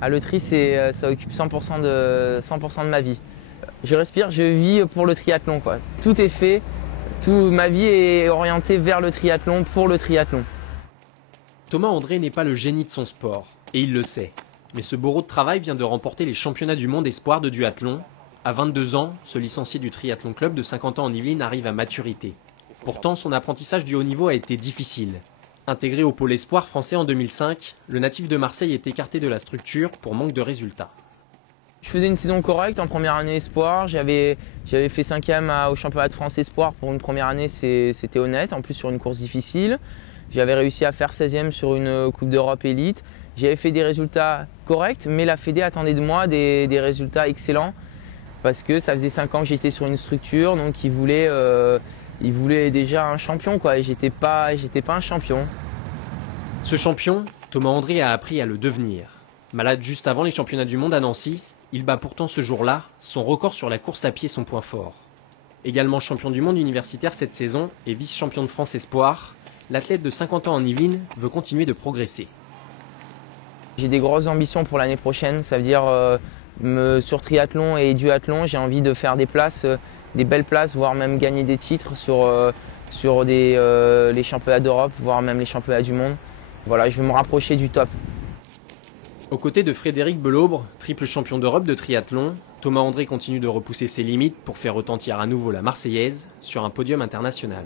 Ah, le tri, ça occupe 100% de ma vie. Je respire, je vis pour le triathlon, quoi. Tout est fait, ma vie est orientée vers le triathlon, pour le triathlon. Thomas André n'est pas le génie de son sport, et il le sait. Mais ce bourreau de travail vient de remporter les championnats du monde espoir de duathlon. À 22 ans, ce licencié du triathlon club de 50 ans en Yvelines arrive à maturité. Pourtant, son apprentissage du haut niveau a été difficile. Intégré au pôle espoir français en 2005, le natif de Marseille est écarté de la structure pour manque de résultats. Je faisais une saison correcte en première année espoir. J'avais fait 5e au championnat de France espoir pour une première année, c'était honnête, en plus sur une course difficile. J'avais réussi à faire 16e sur une Coupe d'Europe élite. J'avais fait des résultats corrects, mais la Fédé attendait de moi des résultats excellents parce que ça faisait 5 ans que j'étais sur une structure, donc ils voulaient déjà un champion, quoi, et j'étais pas un champion. Ce champion, Thomas André a appris à le devenir. Malade juste avant les championnats du monde à Nancy, il bat pourtant ce jour-là son record sur la course à pied, son point fort. Également champion du monde universitaire cette saison et vice-champion de France espoir, l'athlète de 50 ans en Yvelines veut continuer de progresser. J'ai des grosses ambitions pour l'année prochaine, ça veut dire sur triathlon et duathlon, j'ai envie de faire des places, des belles places, voire même gagner des titres sur les championnats d'Europe, voire même les championnats du monde. Voilà, je veux me rapprocher du top. Aux côtés de Frédéric Belaubre, triple champion d'Europe de triathlon, Thomas André continue de repousser ses limites pour faire retentir à nouveau la Marseillaise sur un podium international.